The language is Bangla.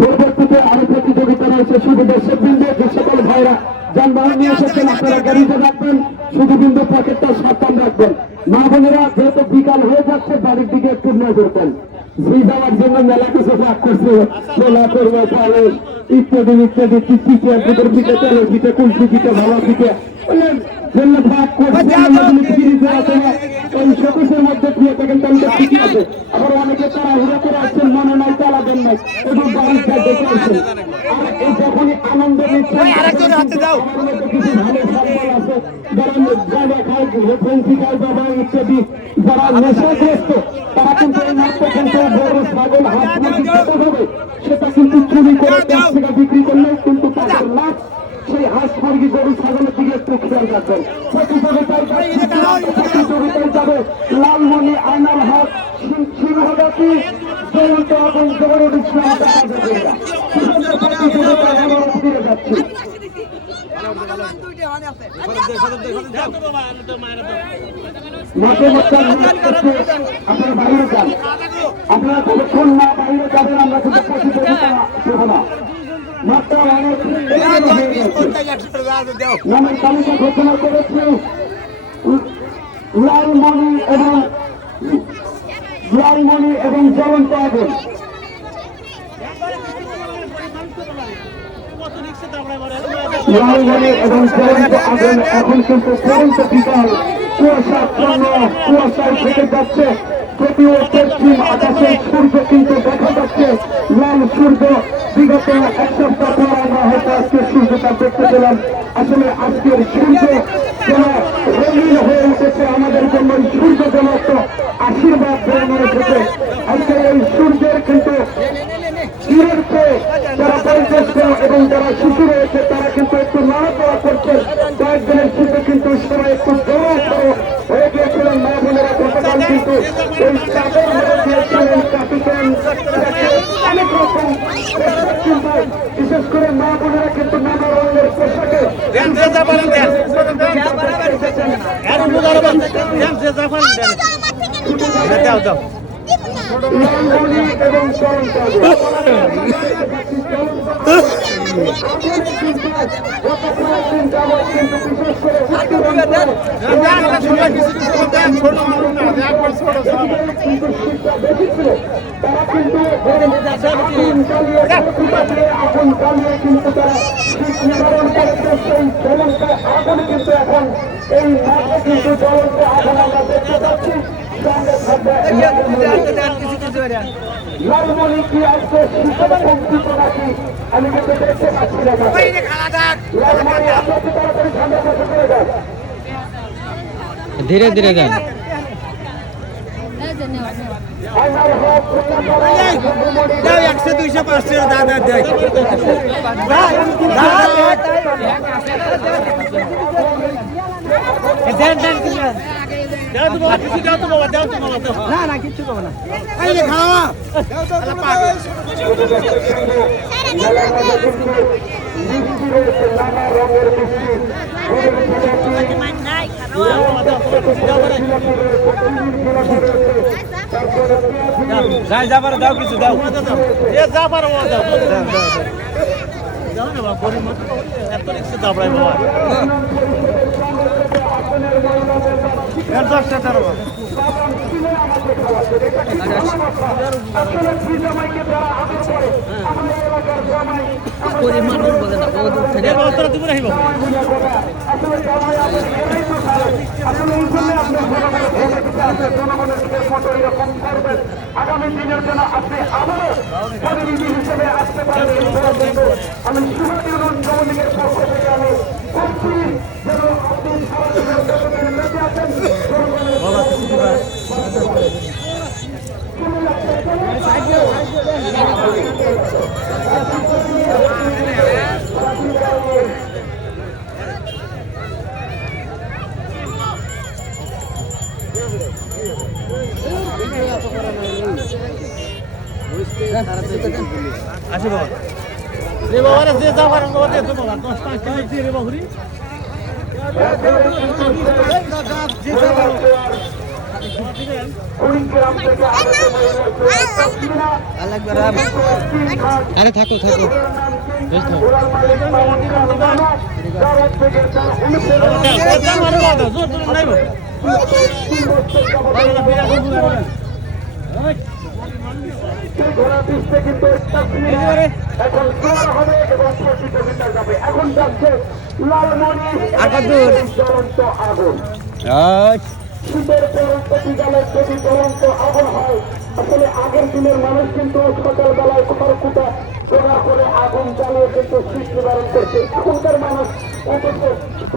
পরবর্তীতে আরো প্রতিযোগিতা রয়েছে। শুধু দর্শকবৃন্দ যে সকল ভাইরা যানবাহন নিয়ে এসেছেন আপনারা গাড়িতে রাখবেন, শুধু বিন্দু পকেটটা সাবধান রাখবেন। মা বোনেরা যেহেতু বিকাল হয়ে যাচ্ছে বাড়ির দিকে একটু নজর দেন। সেই যাওয়ার জন্য মেলা কিছু ভাগ করছে, মেলা করবো পালন ইত্যাদি ইত্যাদি, পিঠে পিঠে তেলের পিঠে কুলফি পিঠে ভালো পিঠে ভাগ করছে। ওই শোকেশের মধ্যে দিয়ে থাকেন তাহলে ঠিকই আছে। আবার অনেকে তারা হুড়া করে আসছেন, মনে নাই চালাবেন নাই এবং বাড়ির দেখে আসছেন। আর এই যখনই আনন্দ নিচ্ছে কিছু ভালো সম্বল আছে যারা খায় ফেন্সি খায় বাবা ইত্যাদি, যারা নেশাগ্রস্ত তারা কিন্তু এই মাত্র কিন্তু বড় ছাগল হাত হবে সেটা কিন্তু চুরি করে সেটা বিক্রি করলেও কিন্তু তাদের লাভ। সেই হাঁস মুরগি গরু ছাগলের দিকে একটু খেয়াল রাখবেন। প্রতিযোগিতায় যাবে লালমণি, আয়নাল হক, সিংহগাতি, জয়ন্ত এবং জবরুল ইসলাম ফিরে যাচ্ছে। মাঠে মধ্যে আপনারা বাইরে যান, আপনারা যতক্ষণ না বাইরে যাবেন আমরা কিন্তু প্রতিযোগিতা দেব না। নামের তালিকা ঘোষণা করেছে লালমণি এবং জ্বলন্ত আগুন। লালমণি এবং জ্বলন্ত আগুন এখন কিন্তু পরন্ত বিকাল কুয়াশায় থেকে যাচ্ছে। যদিও পশ্চিম আকাশে সূর্য কিন্তু দেখা যাচ্ছে লাল সূর্য। বিগত এক সপ্তাহ পর আমরা হয়তো আজকের সূর্যটা দেখতে পেলাম। আসলে আজকের সূর্য যেন রঙিন হয়ে উঠেছে আমাদের জন্য। এই সূর্য যেন একটা আশীর্বাদ বয়ে এসেছে। আজকের এই সূর্যের কিন্তু যারা বয়োজ্যেষ্ঠ এবং যারা শিশু রয়েছে তারা কিন্তু একটু নাড়াচড়া করছেন। কয়েকদিনের শীতে কিন্তু সবাই একটু জড়ো হয়ে গিয়েছিলেন। মা বোনেরা গতকাল কিন্তু এই চাদর দিয়েছিলেন, কাটিকেন, অনেক রকম কিন্তু বিশেষ করে মা বোনেরা কিন্তু নানা রঙের পোশাকে এবং আগুন জ্বালিয়ে কিন্তু তারা নিবারণ করছে। সেই জ্বলন্ত আগুন কিন্তু এখন এই মাঠে কিন্তু জ্বলন্ত আগুন আমরা দেখতে পাচ্ছি। লালমণি কি আজকে শীতলে বঞ্চিত নাকি আমি কিন্তু দেখতে পাচ্ছি না। লালমণি আপনার কি তাড়াতাড়ি ঠান্ডা বসে করে যান, ধীরে ধীরে যান। একশো 200 500 দাদা দেয়। না কিছু পাবো না। যা পারো দাও, কিছু দাও, যা পারো দাও। না বাবা, গরিব মতো এত রিক্সা দাবড়াই বাবা। আগামী দিনের জন্য আপনি আবারও প্রতিনিধি হিসেবে আসতে পারেন। আমি সুভাষ যৌবলীগের পক্ষ থেকে আমি করছি যেন আপনি বেঁচে আছেন। আচ্ছা বাবা, রে বাবা রে যে যাবার বাবা দে তো বাবা 10 5 টাকা দিয়ে রে বাবুরি। কুড়িগ্রাম থেকে আগত মহিলা তাসমিনা, আরে থাকো থাকো বেশ থাকো। ওনার মালিক মামুন খান রানা, দাওয়াত থেকে তার অনুপ্রেরণা সেই ঘোড়া পিছতে কিন্তু তাসমিনা এখন জোয়ার হবে এবং প্রতিযোগিতা যাবে। এখন যাচ্ছে লালমণি জ্বলন্ত আগুন। শীতের পরন্ত বিকালের যদি জ্বলন্ত আগুন হয়, আসলে আগের দিনের মানুষ কিন্তু সকালবেলায় খড়কুটা জোগাড় করে আগুন জ্বালিয়ে কিন্তু শীত নিবারণ করছে। এখনকার মানুষ অথচ